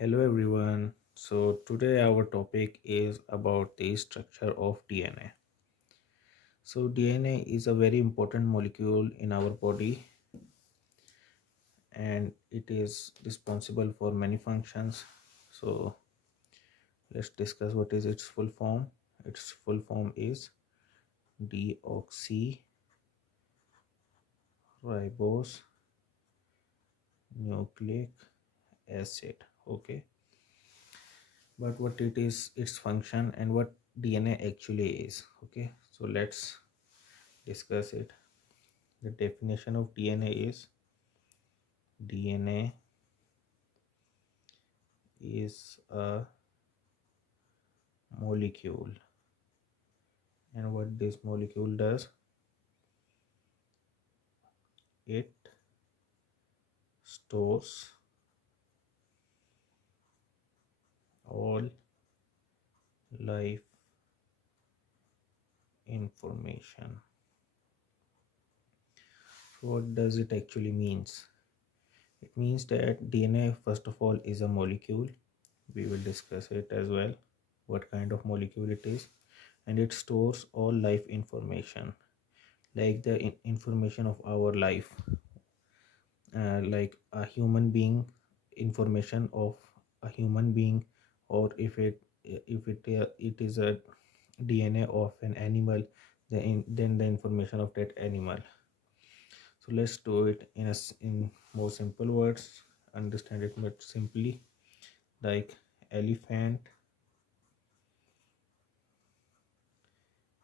Hello everyone. So today our topic is about the structure of DNA. So DNA is a very important molecule in our body and it is responsible for many functions. So let's discuss what is its full form. Its full form is deoxyribose nucleic acid. Okay. But what it is, its function and what DNA actually is. Okay. So let's discuss it. The definition of DNA is a molecule, and what this molecule does, it stores all life information. So what does it actually means? It means that DNA first of all is a molecule. We will discuss it as well, what kind of molecule it is, and it stores all life information, like the information of our life, like a human being, information of a human being, or if it is a DNA of an animal, then the information of that animal. So let's do it in more simple words, understand it much simply, like elephant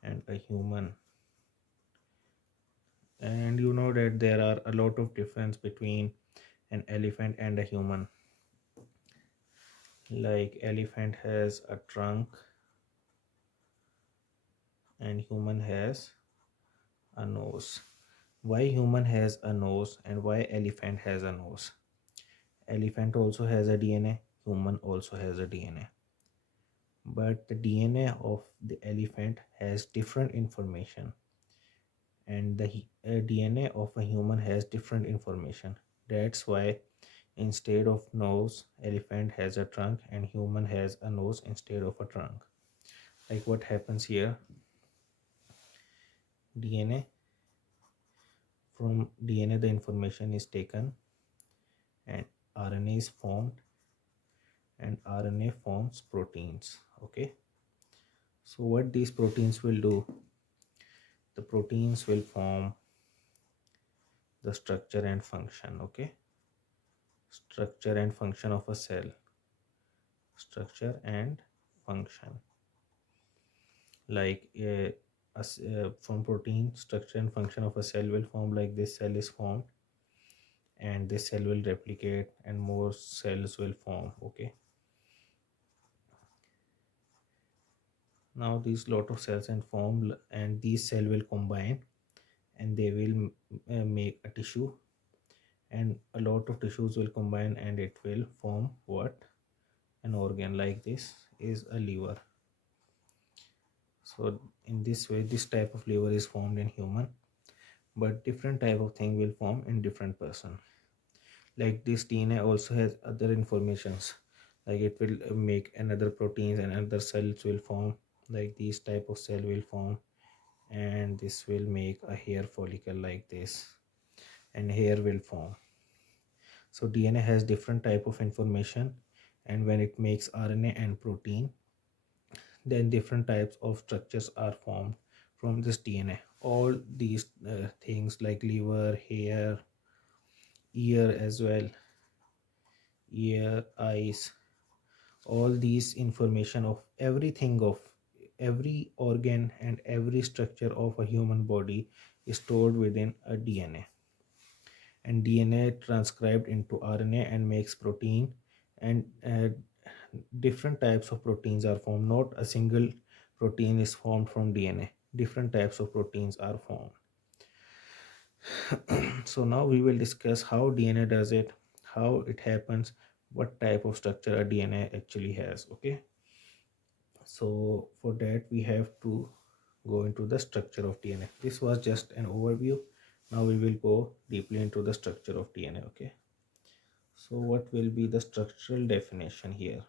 and a human. And you know that there are a lot of difference between an elephant and a human. Like elephant has a trunk and human has a nose. Why human has a nose and why elephant has a nose? Elephant also has a DNA, human also has a DNA. But the DNA of the elephant has different information, and the DNA of a human has different information. That's why instead of nose, elephant has a trunk and human has a nose instead of a trunk. Like what happens here, DNA, from DNA the information is taken and RNA is formed, and RNA forms proteins. Okay, so what these proteins will do, the proteins will form the structure and function. Okay, structure and function of a cell, structure and function, like from protein, structure and function of a cell will form, like this cell is formed and this cell will replicate and more cells will form. Okay, now these lot of cells and form, and these cell will combine and they will make a tissue, and a lot of tissues will combine and it will form what, an organ. Like this is a liver. So in this way this type of liver is formed in human, but different type of thing will form in different person. Like this DNA also has other informations, like it will make another proteins and other cells will form, like these type of cell will form, and this will make a hair follicle like this, and hair will form. So DNA has different type of information, and when it makes RNA and protein, then different types of structures are formed from this DNA. All these things like liver, hair, ear as well, ear, eyes, all these information of everything, of every organ and every structure of a human body is stored within a DNA, and DNA transcribed into RNA and makes protein, and different types of proteins are formed. Not a single protein is formed from DNA, different types of proteins are formed. So now we will discuss how DNA does it, how it happens, what type of structure a DNA actually has. Okay, so for that we have to go into the structure of DNA. This was just an overview. Now we will go deeply into the structure of DNA. Okay, So what will be the structural definition here?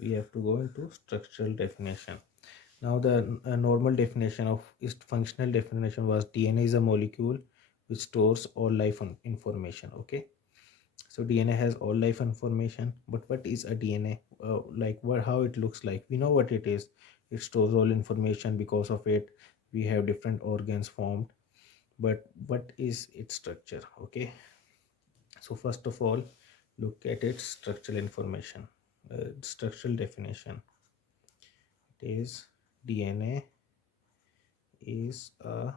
We have to go into structural definition. Now the normal definition of is functional definition was DNA is a molecule which stores all life information. Okay, so DNA has all life information, but what is a DNA? Like what, how it looks like? We know what it is. It stores all information. Because of it, we have different organs formed. But what is its structure? Okay, so first of all, look at its structural information. Structural definition. It is DNA is a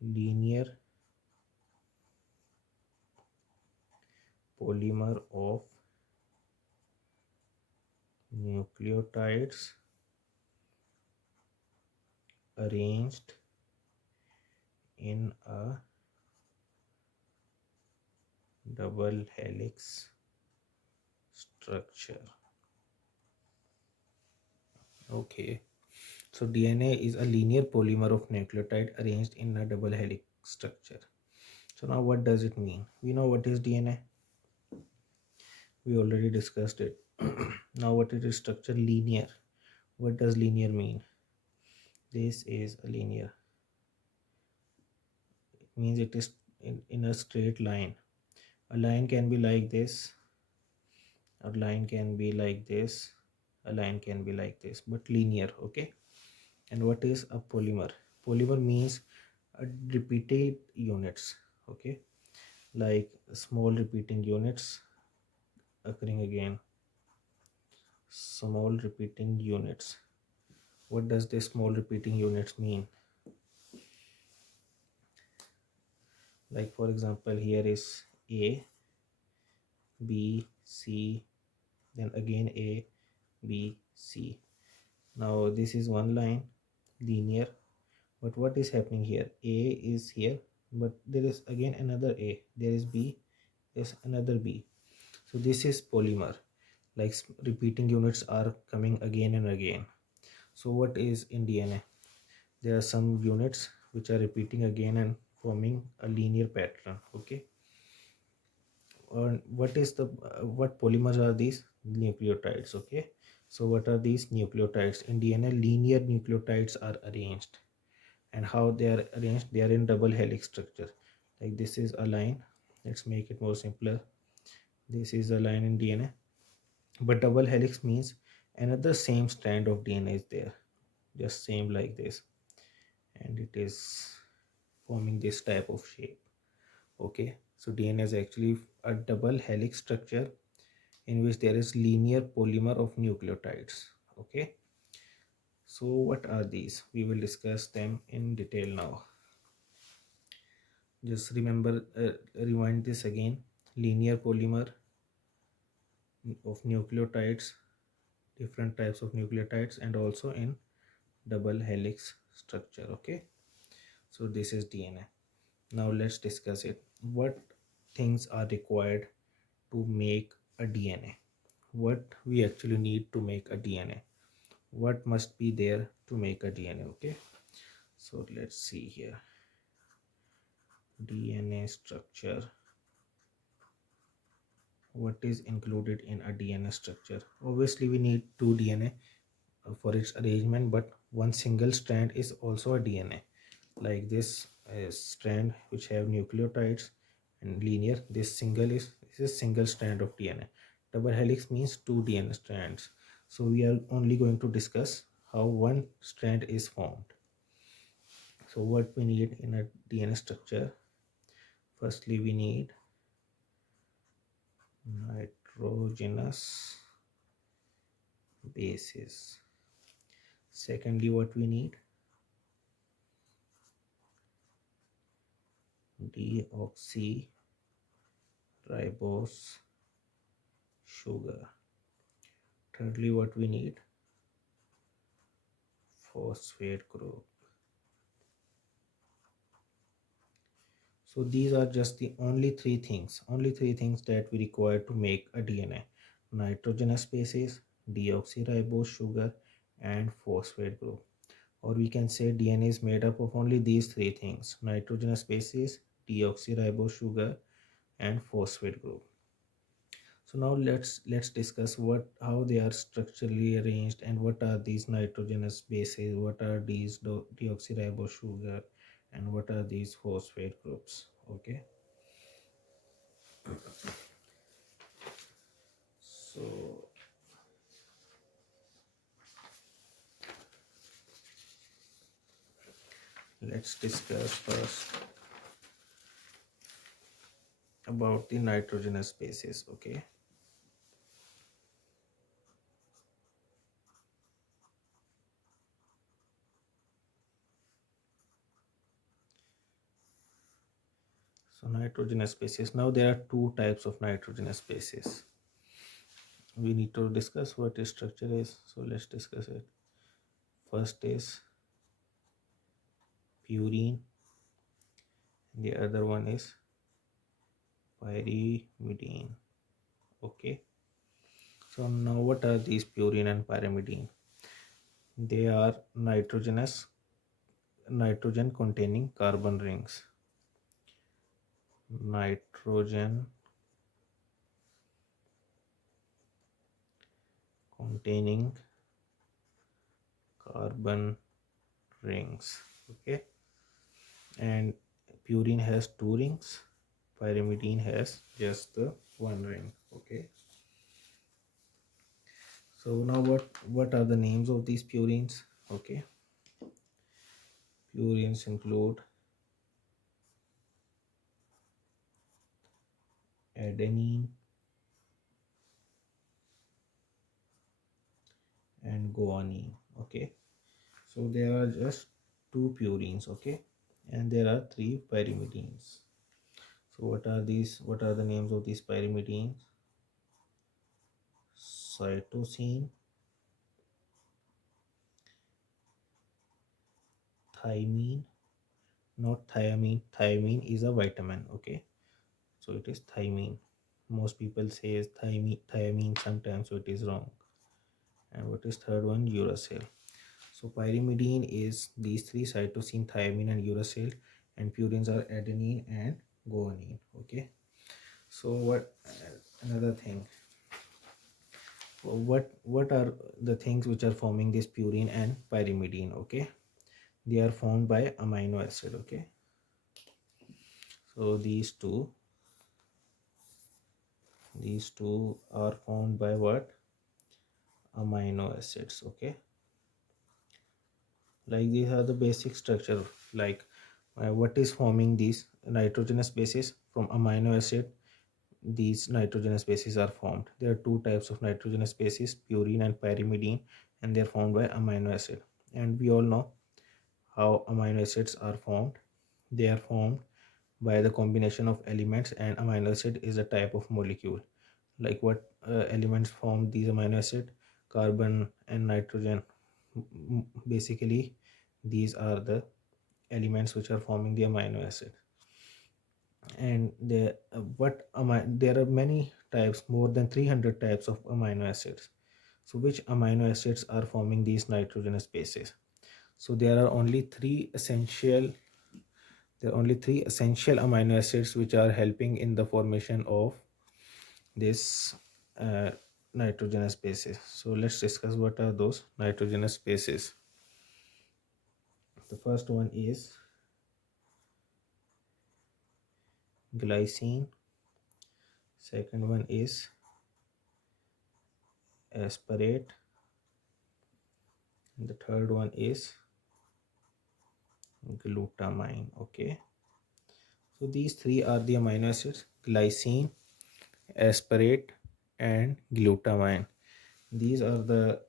linear polymer of nucleotides arranged in a double helix structure. Okay, so DNA is a linear polymer of nucleotide arranged in a double helix structure. So now what does it mean? We know what is DNA. We already discussed it. Now what it is structure? Linear. What does linear mean? This is a linear. It means it is in a straight line. A line can be like this, a line can be like this, a line can be like this, but linear. Okay, and what is a polymer? Polymer means repeated units. Okay, like small repeating units occurring again, small repeating units. What does this small repeating units mean? Like for example, here is A, B, C, then again A, B, C. Now this is one line, linear, but what is happening here? A is here, but there is again another A, there is B, there's another B. So this is polymer, like repeating units are coming again and again. So what is in DNA? There are some units which are repeating again and forming a linear pattern. Okay, what is the what polymers are these? Nucleotides. Okay, so what are these nucleotides? In DNA, linear nucleotides are arranged. And how they are arranged? They are in double helix structure. Like this is a line. Let's make it more simpler. This is a line in DNA, but double helix means another same strand of DNA is there, just same like this, and it is forming this type of shape. Okay, so DNA is actually a double helix structure in which there is linear polymer of nucleotides. Okay, so what are these? We will discuss them in detail now. Just remember, rewind this again. Linear polymer of nucleotides, different types of nucleotides, and also in double helix structure. Okay, so this is DNA. Now let's discuss it. What things are required to make a DNA? What we actually need to make a DNA? What must be there to make a DNA? Okay, so let's see here. DNA structure. What is included in a DNA structure? Obviously we need two DNA for its arrangement, but one single strand is also a DNA. Like this strand which have nucleotides and linear, this is a single strand of DNA. Double helix means two DNA strands. So we are only going to discuss how one strand is formed. So what we need in a DNA structure? Firstly, we need nitrogenous bases. Secondly, what we need? Deoxyribose sugar. Thirdly, what we need? Phosphate group. So these are just the only three things that we require to make a DNA: nitrogenous bases, deoxyribose sugar, and phosphate group. or we can say DNA is made up of only these three things: nitrogenous bases, deoxyribose sugar, and phosphate group. So now let's discuss how they are structurally arranged and what are these nitrogenous bases, what are these deoxyribose sugar, and what are these phosphate groups. Okay, so let's discuss first about the nitrogenous bases. Okay, so nitrogenous bases. Now there are two types of nitrogenous bases. We need to discuss what its structure is. So let's discuss it. First is purine, the other one is pyrimidine. Okay, so now what are these purine and pyrimidine? They are nitrogen containing carbon rings. Nitrogen containing carbon rings. Okay, and purine has two rings, pyrimidine has just the one ring. Okay, so now what are the names of these purines? Okay, purines include adenine and guanine. Okay, so there are just two purines. Okay, and there are three pyrimidines. So what are the names of these pyrimidines? Cytosine, thymine, not thiamine. Thiamine is a vitamin. Okay, so it is thymine. Most people say is thiamine sometimes, so it is wrong. And what is third one? Uracil. So pyrimidine is these three: cytosine, thiamine, and uracil, and purines are adenine and guanine. Okay, so what another thing, what are the things which are forming this purine and pyrimidine? Okay, they are formed by amino acid. Okay, so these two are formed by what? Amino acids. Okay, like these are the basic structure. Like what is forming these nitrogenous bases? From amino acid these nitrogenous bases are formed. There are two types of nitrogenous bases, purine and pyrimidine, and they are formed by amino acid. And we all know how amino acids are formed. They are formed by the combination of elements, and amino acid is a type of molecule. Like what elements form these amino acid? Carbon and nitrogen. Basically these are the elements which are forming the amino acid. And there are many types, more than 300 types of amino acids. So which amino acids are forming these nitrogenous bases? So there are only three essential amino acids which are helping in the formation of this uh, nitrogenous bases. So let's discuss what are those nitrogenous bases. The first one is glycine, second one is aspartate, and the third one is glutamine. Okay, so these three are the amino acids: glycine, aspartate, and glutamine. These are the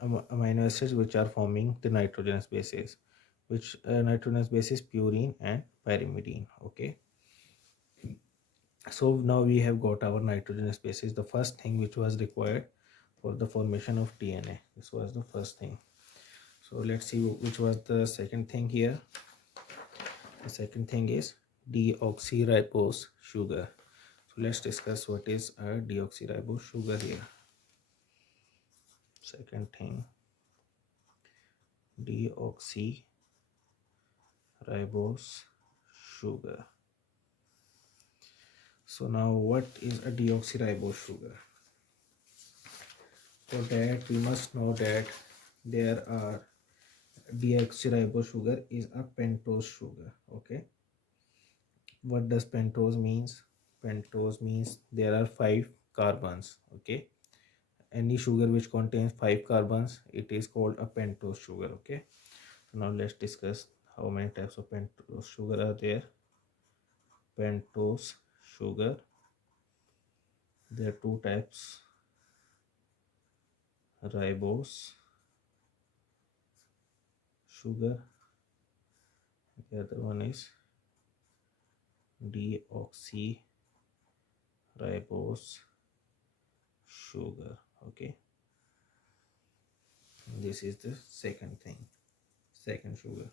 amino acids which are forming the nitrogenous bases, which nitrogenous bases purine and pyrimidine. Okay, so now we have got our nitrogenous bases. The first thing which was required for the formation of DNA, this was the first thing. So let's see which was the second thing here. The second thing is deoxyribose sugar. So let's discuss what is a deoxyribose sugar here. Second thing, deoxyribose sugar. So now what is a deoxyribose sugar? For that we must know that there are deoxyribose sugar is a pentose sugar. Okay, what does pentose means? Pentose means there are 5 carbons. Okay, any sugar which contains 5 carbons, it is called a pentose sugar. Okay, so now let's discuss how many types of pentose sugar are there. Pentose sugar, there are 2 types: ribose sugar, the other one is deoxyribose sugar. Okay, this is the second sugar.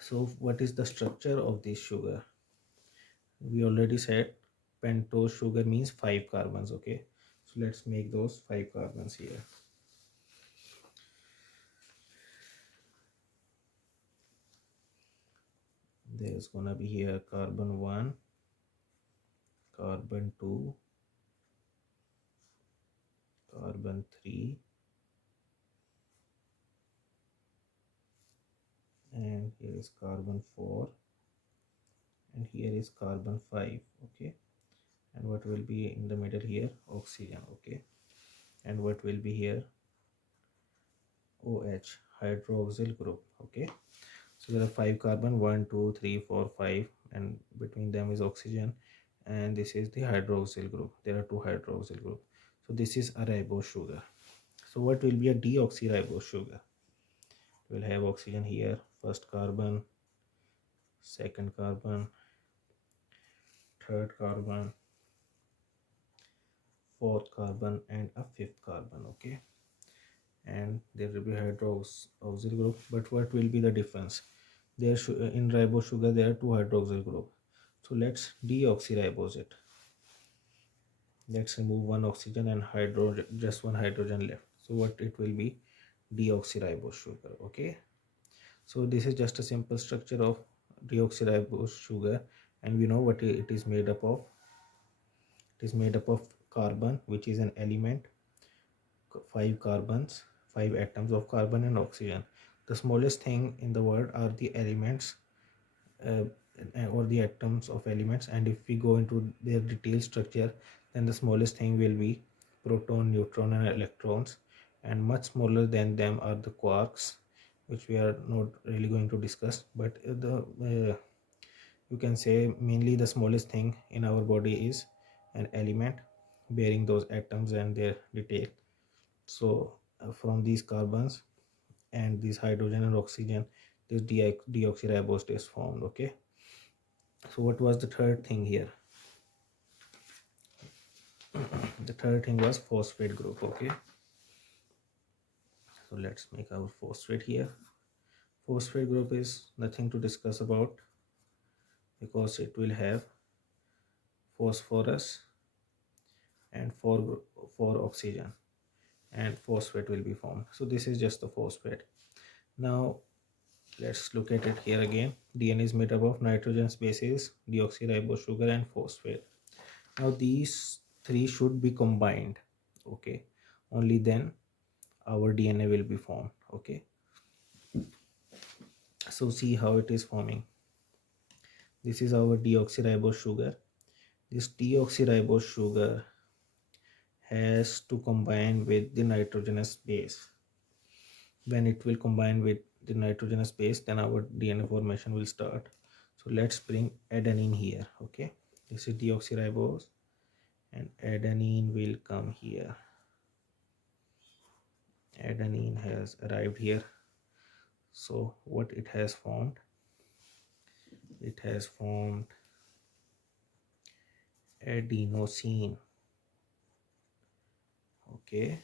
So what is the structure of this sugar? We already said pentose sugar means 5 carbons. Okay, so let's make those 5 carbons here. There's gonna be here carbon 1, carbon 2, carbon 3, and here is carbon 4, and here is carbon 5. Okay, and what will be in the middle here? Oxygen. Okay, and what will be here? OH, hydroxyl group. Okay, so there are 5 carbon, 1 2 3 4 5, and between them is oxygen, and this is the hydroxyl group. There are 2 hydroxyl group. So this is a ribose sugar. So what will be a deoxyribose sugar? We'll have oxygen here, first carbon, second carbon, third carbon, fourth carbon, and a fifth carbon. Okay, and there will be hydroxyl group. But what will be the difference? There in ribose sugar there are 2 hydroxyl group. So let's deoxyribose it. Let's remove one oxygen and hydrogen, just one hydrogen left. So what it will be? Deoxyribose sugar. Okay, so this is just a simple structure of deoxyribose sugar, and we know what it is made up of. It is made up of carbon, which is an element, 5 carbons, 5 atoms of carbon, and oxygen. The smallest thing in the world are the elements, uh, or the atoms of elements, and if we go into their detailed structure, then the smallest thing will be proton, neutron, and electrons, and much smaller than them are the quarks, which we are not really going to discuss. But you can say mainly the smallest thing in our body is an element bearing those atoms and their detail. So from these carbons and these hydrogen and oxygen, this deoxyribose is formed. Okay, so what was the third thing here? The third thing was phosphate group. Okay, so let's make our phosphate here. Phosphate group is nothing to discuss about, because it will have phosphorus and four oxygen, and phosphate will be formed. So this is just the phosphate. Now let's look at it here again. DNA is made up of nitrogen bases, deoxyribose sugar, and phosphate. Now these 3 should be combined. Okay, only then our DNA will be formed. Okay, so see how it is forming. This is our deoxyribose sugar. This deoxyribose sugar has to combine with the nitrogenous base. When it will combine with the nitrogenous base, then our DNA formation will start. So let's bring adenine here. Okay, this is deoxyribose, and adenine will come here. Adenine has arrived here. So what it has formed? It has formed adenosine. Okay,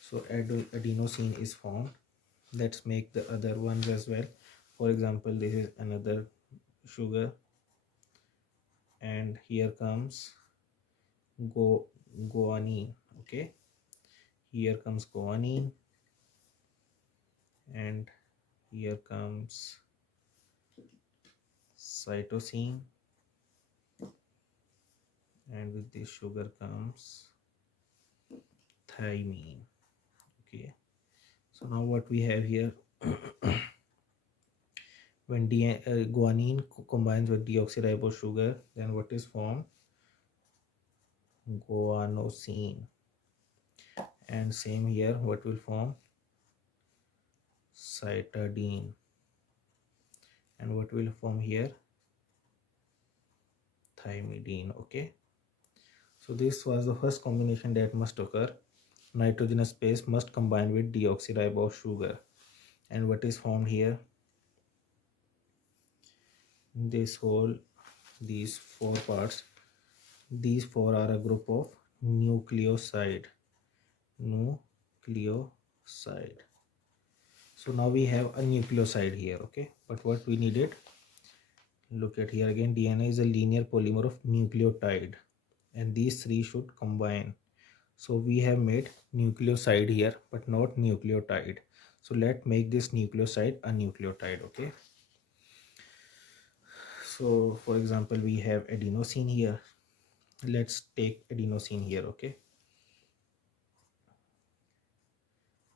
so adenosine is formed. Let's make the other ones as well. For example, this is another sugar, and here comes guanine. Okay, here comes guanine, and here comes cytosine, and with this sugar comes thymine. Okay, so now what we have here, when guanine combines with deoxyribose sugar, then what is formed? Guanosine. And same here, what will form? Cytidine. And what will form here? Thymidine. Okay, so this was the first combination that must occur. Nitrogenous base must combine with deoxyribose sugar. And what is formed here? This whole, these four parts, these four are a group of nucleoside. Nucleoside. So now we have a nucleoside here. Okay, but what we needed, look at here again, DNA is a linear polymer of nucleotide, and these three should combine. So we have made nucleoside here but not nucleotide. So let's make this nucleoside a nucleotide. Okay, so for example, we have adenosine here. Let's take adenosine here. Okay,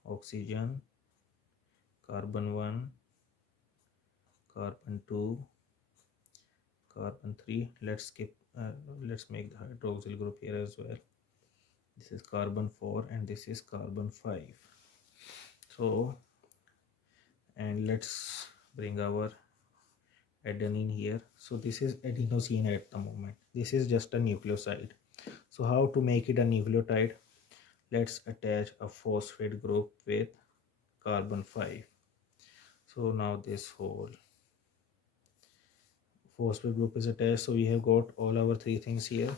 oxygen, carbon 1, carbon 2, carbon 3. Let's skip, let's make the hydroxyl group here as well. This is carbon 4 and this is carbon 5. So, and let's bring our adenine here. So this is adenosine at the moment. This is just a nucleoside. So how to make it a nucleotide? Let's attach a phosphate group with carbon 5. So now this whole phosphate group is attached. So we have got all our three things here: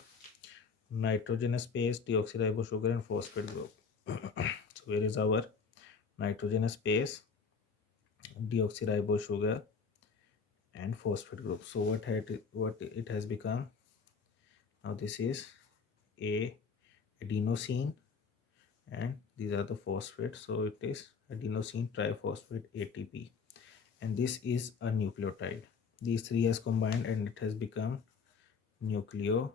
nitrogenous base, deoxyribose sugar, and phosphate group. So where is our nitrogenous base, deoxyribose sugar, and phosphate group? So what it has become now? This is a adenosine, and these are the phosphates. So it is adenosine triphosphate ATP, and this is a nucleotide. These three has combined and it has become nucleotide.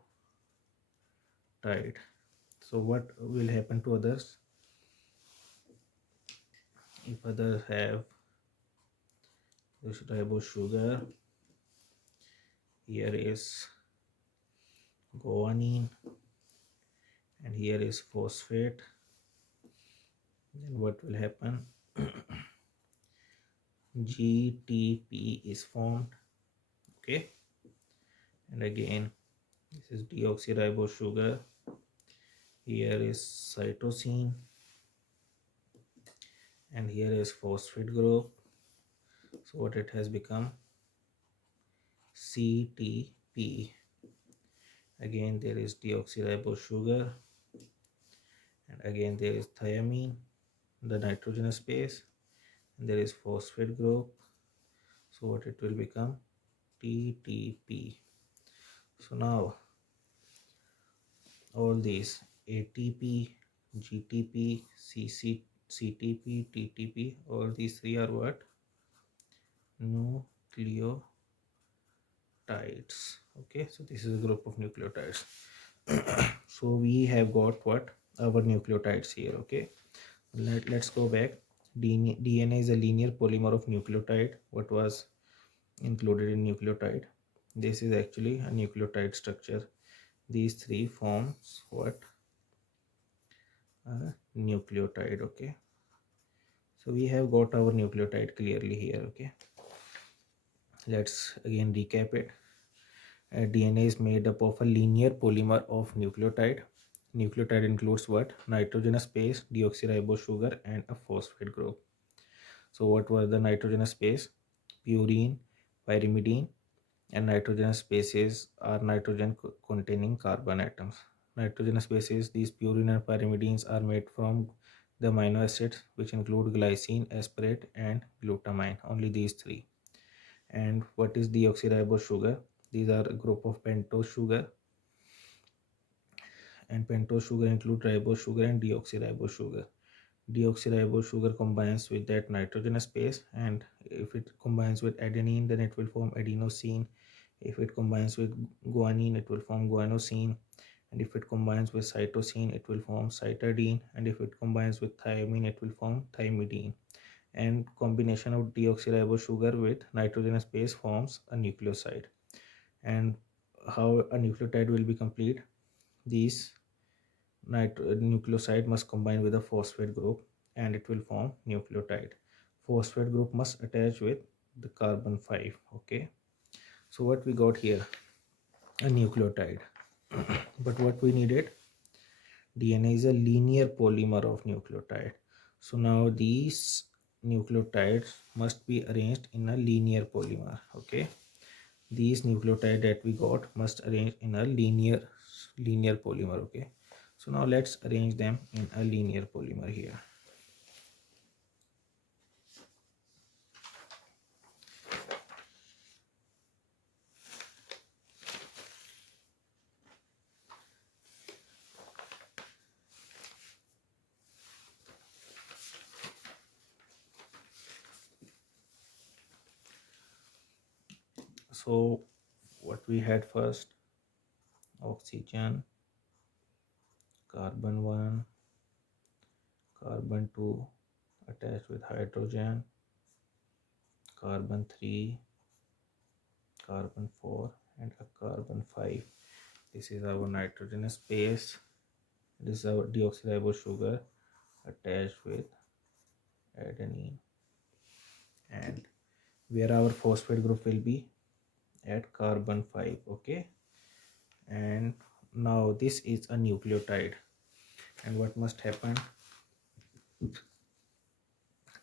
So what will happen to others? If others have this ribose sugar, here is guanine, and here is phosphate, then what will happen? GTP is formed. Okay, and again this is deoxyribose sugar, here is cytosine, and here is phosphate group. So what it has become? CTP. Again there is deoxyribose sugar, and again there is thiamine, the nitrogenous base, and there is phosphate group. So what it will become? TTP. So now all these ATP, GTP, CTP, TTP, all these three are what? Nucleotides. Okay, so this is a group of nucleotides. So we have got what? Our nucleotides here. Okay, let's go back. DNA is a linear polymer of nucleotide. What was included in nucleotide? This is actually a nucleotide structure. These three forms what? A nucleotide. Okay, so we have got our nucleotide clearly here. Okay, let's again recap it. DNA is made up of a linear polymer of nucleotide. Nucleotide includes what? Nitrogenous base, deoxyribose sugar, and a phosphate group. So what were the nitrogenous base? Purine, pyrimidine, and nitrogenous bases are nitrogen containing carbon atoms. Nitrogenous bases, these purine and pyrimidines, are made from the amino acids which include glycine, aspartate, and glutamine. Only these three. And what is deoxyribose sugar? These are a group of pentose sugar, and pentose sugar include ribose sugar and deoxyribose sugar. deoxyribose sugar combines with that nitrogenous base, and if it combines with adenine, then it will form adenosine. If it combines with guanine, it will form guanosine, and if it combines with cytosine, it will form cytidine, and if it combines with thiamine, it will form thymidine. And combination of deoxyribose sugar with nitrogenous base forms a nucleoside. And how a nucleotide will be complete? These nucleoside must combine with a phosphate group and it will form nucleotide. Phosphate group must attach with the carbon 5. Okay, so what we got here? A nucleotide. But what we needed? DNA is a linear polymer of nucleotide. So now these nucleotides must be arranged in a linear polymer. Okay, these nucleotide that we got must arrange in a linear polymer. Okay, so now let's arrange them in a linear polymer here. So what we had first? Oxygen, carbon 1, carbon 2 attached with hydrogen, carbon 3, carbon 4, and a carbon 5. This is our nitrogenous base. This is our deoxyribose sugar attached with adenine, and where our phosphate group will be at carbon 5. Okay, and now this is a nucleotide, and what must happen?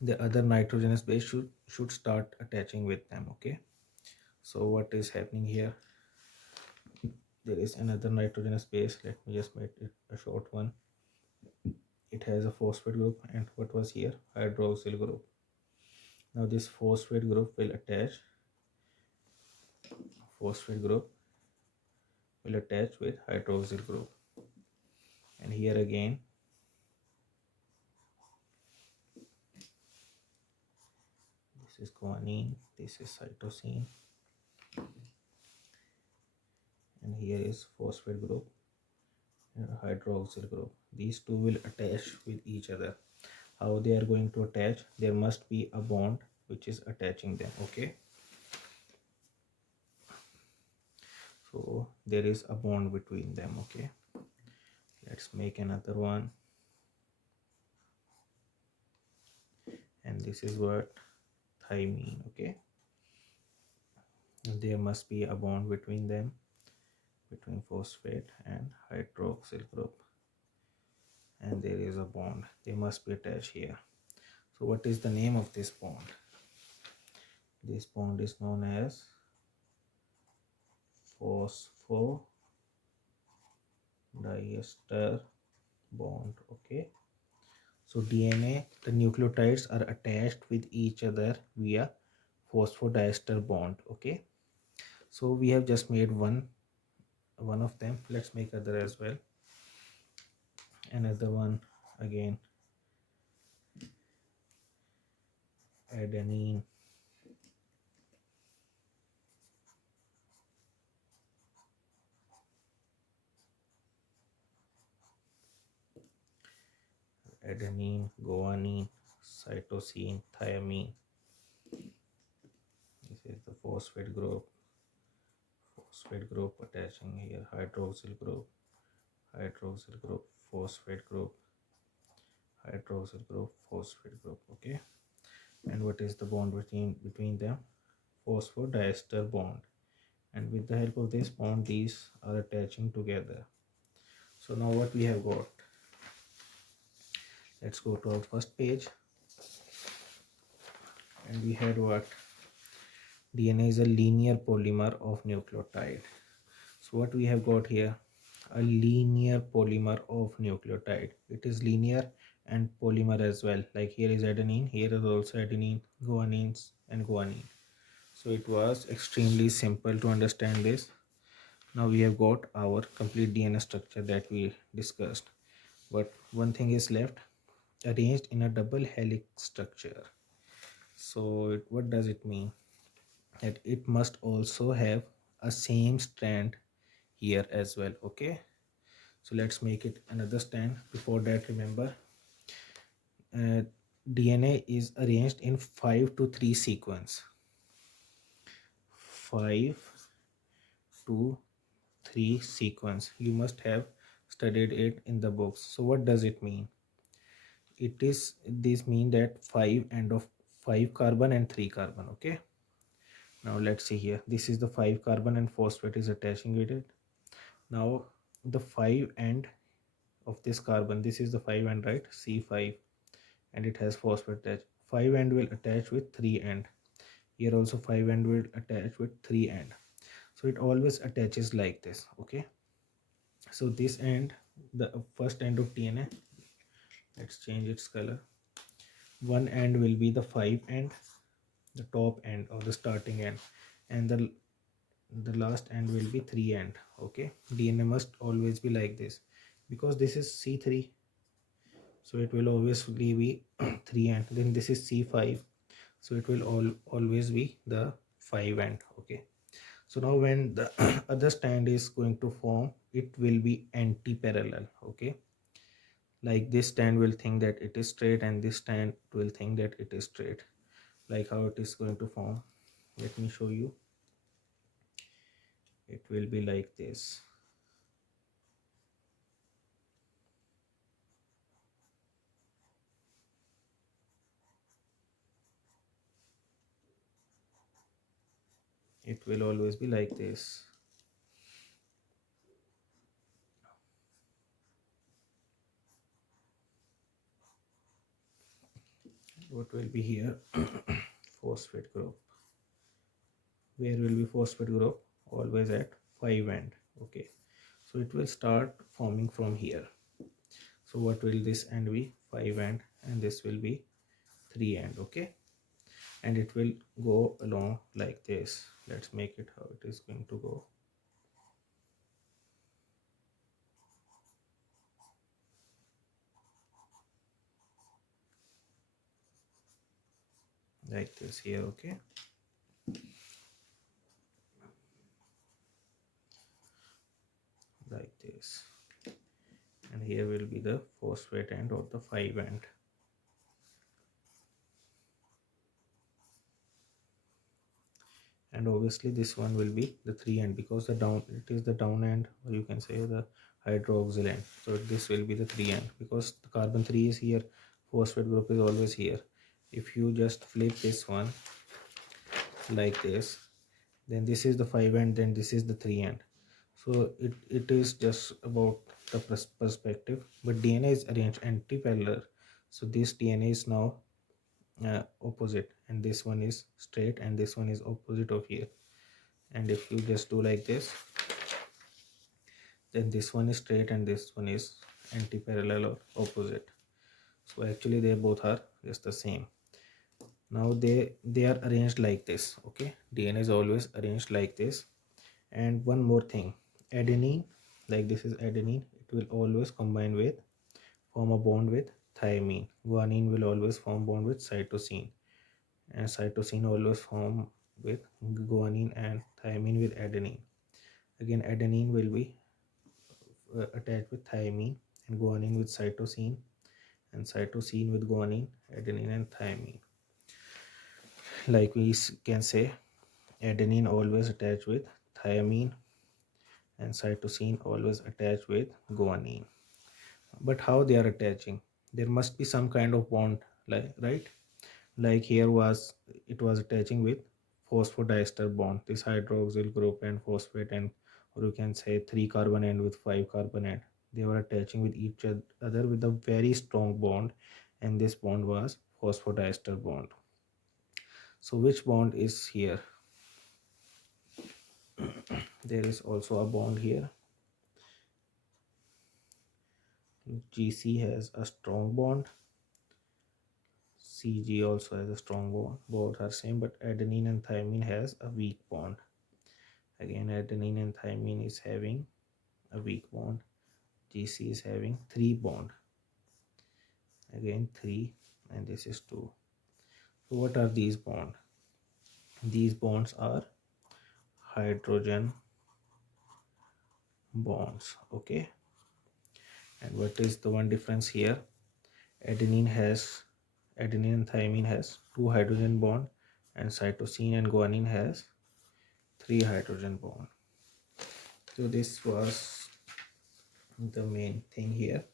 The other nitrogenous base should start attaching with them. Okay, so what is happening here? There is another nitrogenous base. Let me just make it a short one. It has a phosphate group, and what was here? Hydroxyl group. Now this phosphate group will attach. Phosphate group will attach with hydroxyl group, and here again this is guanine, this is cytosine, and here is phosphate group and hydroxyl group. These two will attach with each other. How they are going to attach? There must be a bond which is attaching them. Okay, so there is a bond between them. Okay, let's make another one, and this is what? Thymine. Okay, and there must be a bond between them, between phosphate and hydroxyl group, and there is a bond. They must be attached here. So what is the name of this bond? This bond is known as phosphodiester bond. Okay, so DNA, the nucleotides are attached with each other via phosphodiester bond. Okay, so we have just made one of them. Let's make other as well. Another one again, adenine, guanine, cytosine, thiamine. This is the phosphate group. Phosphate group attaching here, hydroxyl group, phosphate group, hydroxyl group, phosphate group. Okay, and what is the bond between them? Phosphodiester bond, and with the help of this bond these are attaching together. So now what we have got? Let's go to our first page, and we had what? DNA is a linear polymer of nucleotide. So what we have got here? A linear polymer of nucleotide. It is linear and polymer as well. Like here is adenine, here is also adenine, guanines and guanine. So it was extremely simple to understand this. Now we have got our complete DNA structure that we discussed, but one thing is left. arranged in a double helix structure. So what does it mean? That it must also have a same strand here as well. Okay, so let's make it another strand. Before that, remember, uh, DNA is arranged in 5 to 3 sequence. 5 to 3 sequence. You must have studied it in the books. So what does it mean? It is, this mean that 5 end of 5 carbon and 3 carbon. Okay, now let's see here. This is the 5 carbon and phosphate is attaching with it. Now the 5 end of this carbon, this is the 5 end, right? C5, and it has phosphate attached. 5 end will attach with 3 end. Here also 5 end will attach with 3 end. So it always attaches like this. Okay, so this end, the first end of DNA, let's change its color. One end will be the 5 end, the top end or the starting end, and the last end will be 3 end. Okay, DNA must always be like this, because this is C3, so it will obviously be 3 end. Then this is C5, so it will always be the 5 end. Okay, so now when the other stand is going to form, it will be anti-parallel. Okay, like this stand will think that it is straight and this stand will think that it is straight. Like how it is going to form, let me show you. It will be like this. It will always be like this. What will be here? Phosphate group. Where will be phosphate group? Always at 5 end. Okay, so it will start forming from here. So what will this end be? 5 end, and this will be 3 end. Okay, and it will go along like this. Let's make it how it is going to go. Like this here. Okay, like this, and here will be the phosphate end or the 5 end. And obviously this one will be the 3 end, because the down, it is the down end, or you can say the hydroxyl end. So this will be the 3 end, because the carbon 3 is here, phosphate group is always here. If you just flip this one like this, then this is the 5 end, then this is the 3 end. So it is just about the perspective, but DNA is arranged anti-parallel. So this DNA is now opposite, and this one is straight and this one is opposite of here. And if you just do like this, then this one is straight and this one is anti-parallel or opposite. So actually they both are just the same. Now they are arranged like this. Okay, DNA is always arranged like this. And one more thing, adenine, like this is adenine, it will always combine with, form a bond with thymine. Guanine will always form bond with cytosine, and cytosine always form with guanine, and thymine with adenine. Again, adenine will be attached with thymine, and guanine with cytosine, and cytosine with guanine, adenine and thymine. Like we can say, adenine always attached with thymine, and cytosine always attached with guanine. But how they are attaching? There must be some kind of bond, like, right? Like here was, it was attaching with phosphodiester bond, this hydroxyl group and phosphate, and or you can say 3 carbon end with 5 carbon end. They were attaching with each other with a very strong bond, and this bond was phosphodiester bond. So which bond is here? There is also a bond here. GC has a strong bond, CG also has a strong bond. Both are same, but adenine and thymine has a weak bond. Again, adenine and thymine is having a weak bond. GC is having 3 bond. again 3, and this is 2. So what are these bonds? These bonds are hydrogen bonds. Okay, and what is the one difference here? Adenine has adenine and thymine has 2 hydrogen bond, and cytosine and guanine has 3 hydrogen bond. So this was the main thing here.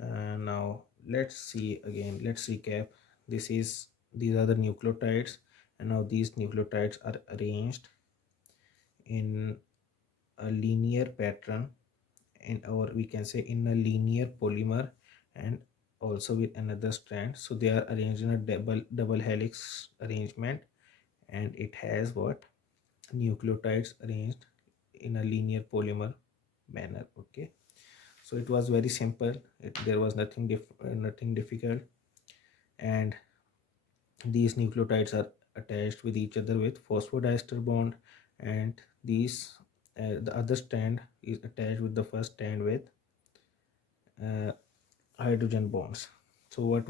Now let's recap. These are the nucleotides, and now these nucleotides are arranged in a linear pattern, or we can say in a linear polymer, and also with another strand. So they are arranged in a double helix arrangement, and it has what? Nucleotides arranged in a linear polymer manner. Okay, so it was very simple. There was nothing difficult, and these nucleotides are attached with each other with phosphodiester bond, and the other strand is attached with the first strand with uh, hydrogen bonds. So what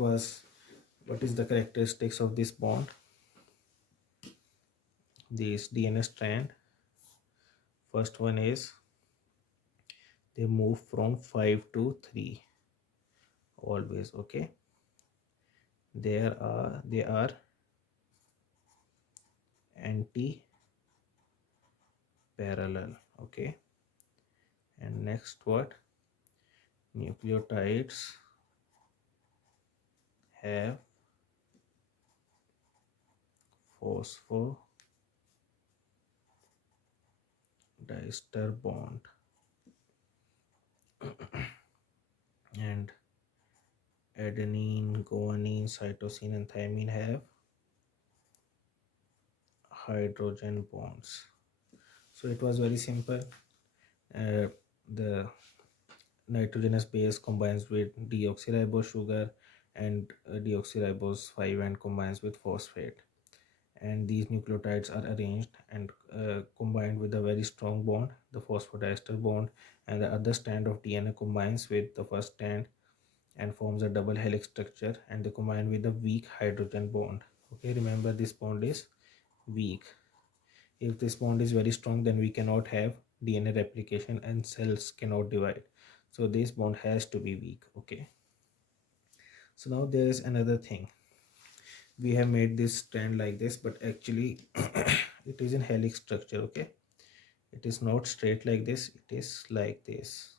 is the characteristics of this bond? This DNA strand, first one is they move from 5 to 3 always. Okay, they are anti parallel. Okay, and next, what? Nucleotides have phosphodiester bond, and adenine, guanine, cytosine and thymine have hydrogen bonds. So it was very simple. The nitrogenous base combines with deoxyribose sugar, and deoxyribose 5 and combines with phosphate, and these nucleotides are arranged and combined with a very strong bond, the phosphodiester bond, and the other strand of DNA combines with the first strand and forms a double helix structure, and they combine with a weak hydrogen bond. Okay, remember this bond is weak. If this bond is very strong, then we cannot have DNA replication and cells cannot divide. So this bond has to be weak. Okay, so now there is another thing. We have made this strand like this, but actually it is in helix structure. Okay, it is not straight like this, it is like this.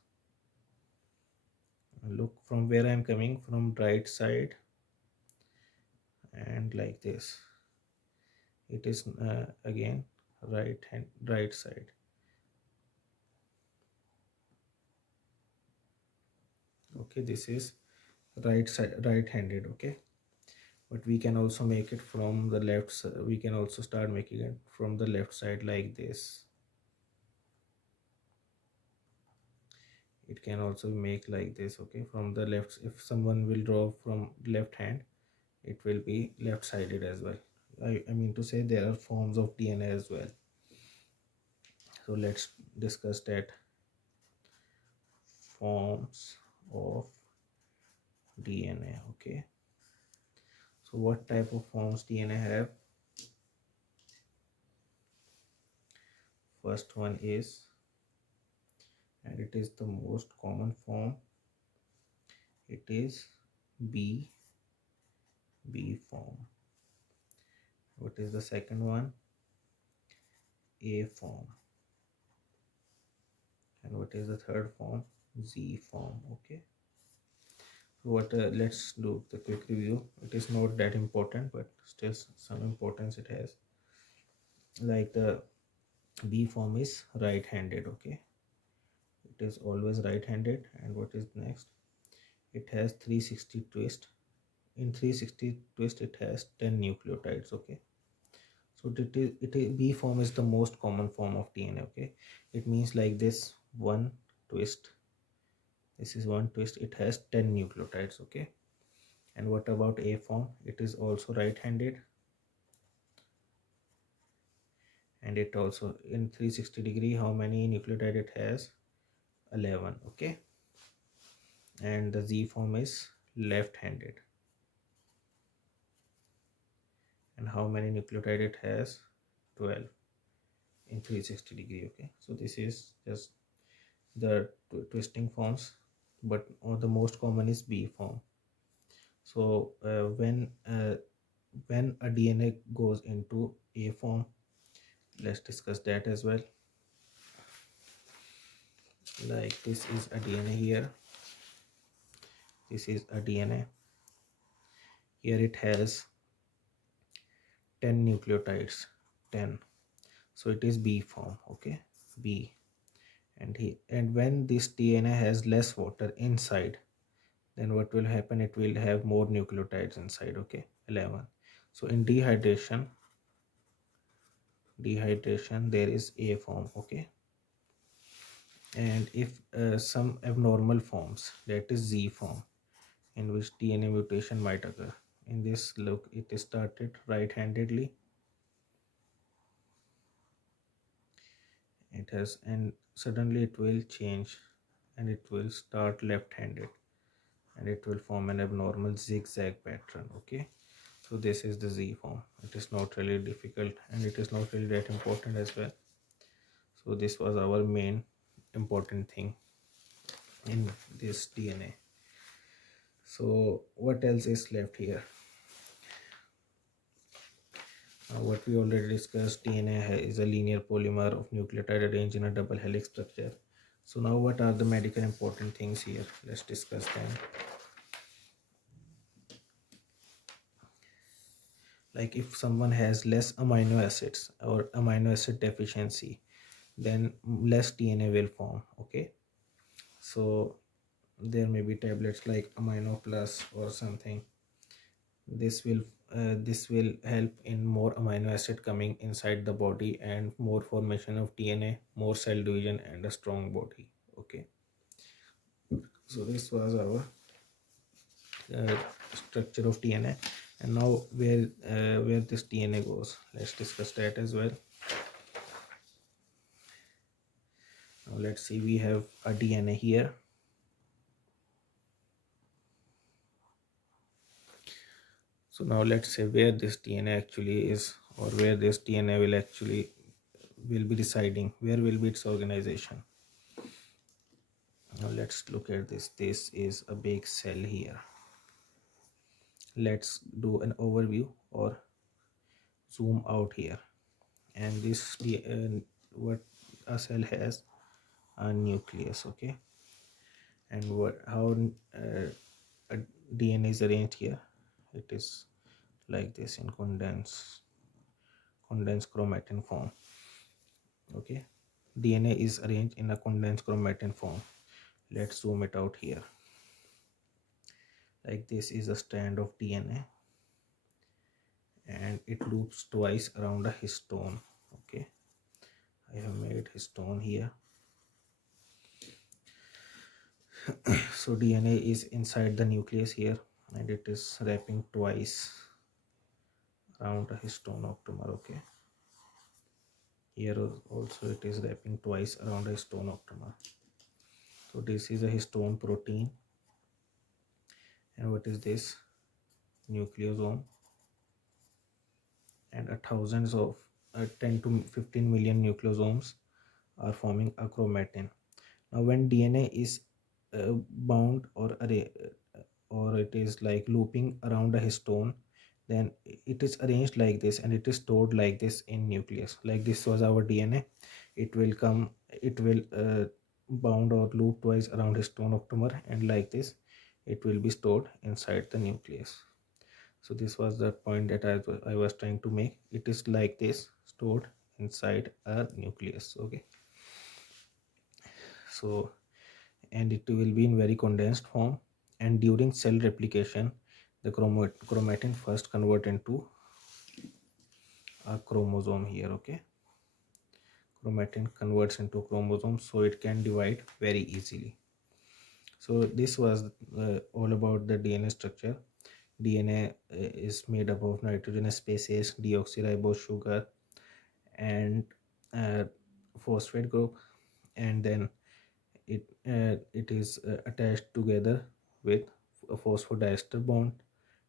Look from where I am coming from, right side, and like this. It is again right side. Okay, this is right side, right handed. Okay, but we can also make it from the left side. We can also start making it from the left side like this. It can also make like this. Okay, from the left, if someone will draw from left hand, it will be left sided as well. I mean to say there are forms of DNA as well. So let's discuss that. Forms of DNA. Okay, so what type of forms DNA have? First one is, and it is the most common form, it is B form. What is the second one? A form. And what is the third form? Z form. Okay, so what let's do the quick review. It is not that important, but still some importance it has. Like the B form is right handed. Okay, it is always right handed. And what is next? It has 360 twist. In 360 twist it has 10 nucleotides. Okay, so B form is the most common form of DNA. Okay, it means like this one twist, this is one twist, it has 10 nucleotides. Okay, and what about A form? It is also right handed, and it also in 360 degree, how many nucleotide it has? 11. Okay, and the Z form is left-handed. And how many nucleotide it has? 12 in 360 degree. Okay, so this is just the twisting forms, but the most common is B form. So when a DNA goes into A form, let's discuss that as well. Like this is a DNA here, this is a DNA here, it has 10 nucleotides, 10, so it is B form. Okay, B. And when this DNA has less water inside, then what will happen, it will have more nucleotides inside. Okay, 11. So in dehydration there is A form. Okay, and if some abnormal forms, that is Z form, in which DNA mutation might occur. In this, look, it is started right-handedly, it has, and suddenly it will change and it will start left-handed, and it will form an abnormal zigzag pattern. Okay, so this is the Z form. It is not really difficult and it is not really that important as well. So this was our main important thing in this DNA. So what else is left here? What we already discussed, DNA is a linear polymer of nucleotide arranged in a double helix structure. So now what are the medical important things here? Let's discuss them. Like if someone has less amino acids or amino acid deficiency, then less DNA will form. Okay, so there may be tablets like amino plus or something. This will help in more amino acid coming inside the body and more formation of DNA, more cell division, and a strong body. Okay, so this was our uh, structure of DNA. And now where this DNA goes, let's discuss that as well. Now let's see, we have a DNA here. So now let's say where this DNA actually is, or where this DNA will be residing, where will be its organization. Now let's look at this. This is a big cell here. Let's do an overview or zoom out here. And this what a cell has, a nucleus. Okay, and how a DNA is arranged here. It is like this in condensed chromatin form. Okay, DNA is arranged in a condensed chromatin form. Let's zoom it out here. Like this is a strand of DNA, and it loops twice around a histone. Okay, I have made histone here. So DNA is inside the nucleus here, and it is wrapping twice around a histone octamer. Okay, here also it is wrapping twice around a histone octamer. So this is a histone protein. And what is this? Nucleosome. And thousands of 10 to 15 million nucleosomes are forming a chromatin. Now when DNA is bound or it is like looping around a histone, then it is arranged like this and it is stored like this in nucleus. Like this was our DNA. It will bound or loop twice around histone octamer, and like this it will be stored inside the nucleus. So this was the point that I was trying to make. It is like this, stored inside a nucleus. Okay, so, and it will be in very condensed form, and during cell replication the chromatin first convert into a chromosome here. Okay, chromatin converts into chromosome, so it can divide very easily. So this was all about the DNA structure. DNA is made up of nitrogenous bases, deoxyribose sugar, and uh, phosphate group, and then it is attached together with a phosphodiester bond,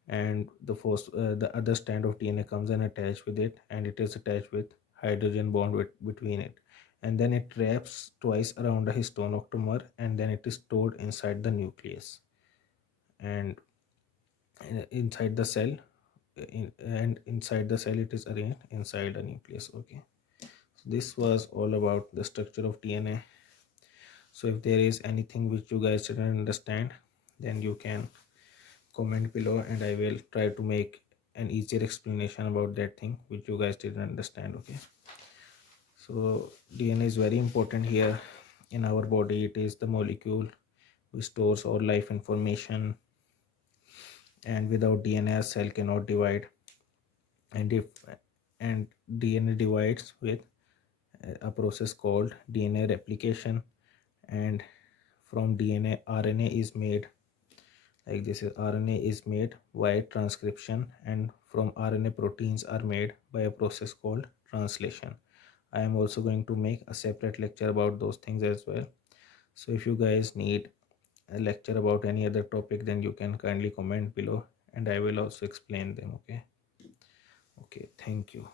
and the other strand of DNA comes and attached with it, and it is attached with hydrogen bond between it, and then it wraps twice around a histone octamer, and then it is stored inside the nucleus, and inside the cell, and inside the cell it is arranged inside a nucleus. Okay, so this was all about the structure of DNA. So if there is anything which you guys didn't understand, then you can comment below, and I will try to make an easier explanation about that thing which you guys didn't understand. Okay, so DNA is very important here in our body. It is the molecule which stores all life information, and without DNA a cell cannot divide, and if and DNA divides with a process called DNA replication, and from DNA RNA is made. Like this is RNA is made by transcription, and from RNA proteins are made by a process called translation. I am also going to make a separate lecture about those things as well. So if you guys need a lecture about any other topic, then you can kindly comment below, and I will also explain them. Okay, thank you.